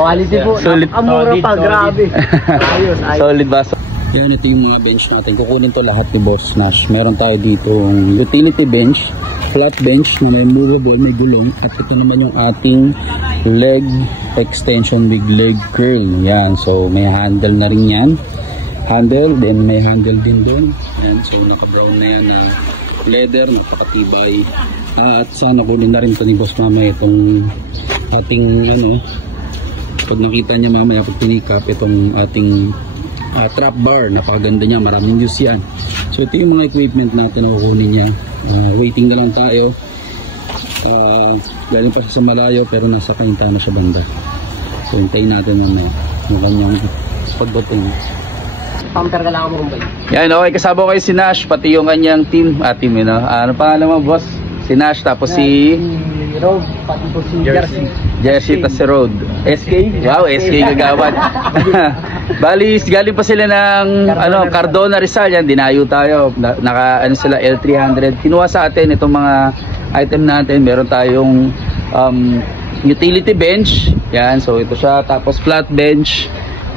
Quality po. Solid. Amura pa, grabe. Ayos. Solid ba? Yan, ito yung mga bench natin. Kukunin to lahat ni Boss Nash. Meron tayo dito utility bench, flat bench na may movable, may gulong. At ito naman yung ating leg extension with leg curl. Yan, so may handle na rin yan. Handle, then may handle din doon. Yan, so naka-brown na yan na leather, napakatibay. At sana kunin na rin ito ni Boss mamaya itong ating pag nakita niya mamaya pag pinikap itong ating trap bar, napakaganda niya, maraming use yan. So ito yung mga equipment natin na kukunin niya. Waiting na lang tayo. Galing pa siya sa malayo pero nasa kahintahan na siya banda. So hintayin natin mamaya yung kanyang pagdating. Pumper ka lang ako Mumbai. Yan, okay, kasama ko kayo si Nash, pati yung kanyang team. Team, ano pangalan mo, boss? Si Nash, tapos si Road, pati po si Jersey. Jersey, tapos si Road. SK? Wow, SK kagawad. Balis, galing pa sila ng Cardona Rizal. Yan, dinayo tayo. Naka sila L300. Kinuha sa atin itong mga item natin. Meron tayong utility bench. Yan, so ito siya. Tapos flat bench.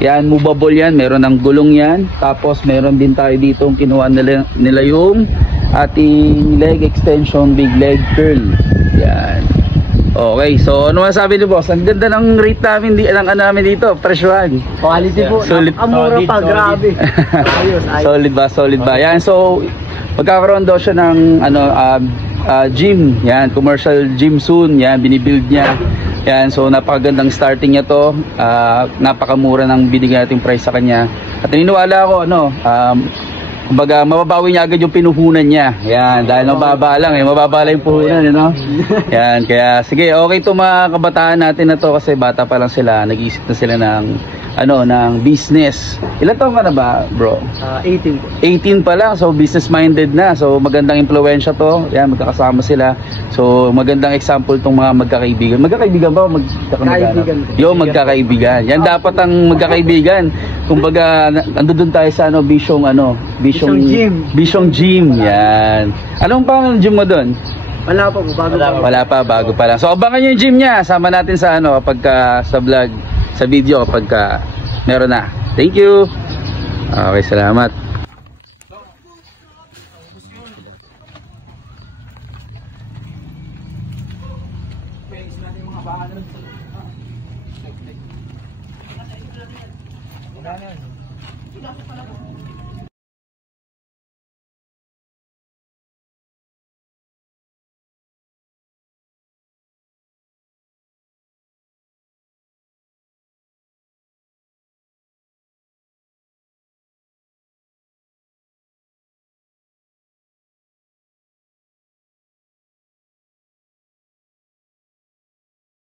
Yan, movable yan. Meron ng gulong yan. Tapos meron din tayo dito kinuha nila yung ating leg extension, big leg curl. Yan. Okay, so ano masabi ni boss? Ang ganda ng rate namin, namin dito, presyohan. Quality po. Solid. Amura pa, grabe. Ayos. Solid ba? Yan, so magkakaroon daw siya ng gym. Yan, commercial gym soon. Yan, binibuild niya. Yan, so napakagandang starting niya to. Napakamura ng binigyan nating price sa kanya. At naniniwala ako kumbaga mababawi niya agad yung pinuhunan niya. Yan, dahil mababa lang mababa lang yung puhunan, Yan, kaya sige, okay to mga kabataan natin na to kasi bata pa lang sila, nag-iisip na sila ng business. Ilan taon ka na ba, bro? 18 po. 18 pa lang, so business minded na. So magandang impluwensya to. Yan, magkakasama sila. So magandang example tong mga magkakaibigan. Magkakaibigan ba o magkakamag-anak? Magkakaibigan. Yan dapat ang magkakaibigan. Kumbaga nandoon tayo sa Bisyong Gym. Yan. Anong pangalan ng gym mo doon? Wala pa po, bago pa lang. So abangan yung gym niya. Sama natin sa kapag sa vlog, sa video kapag meron na. Thank you. Okay, salamat.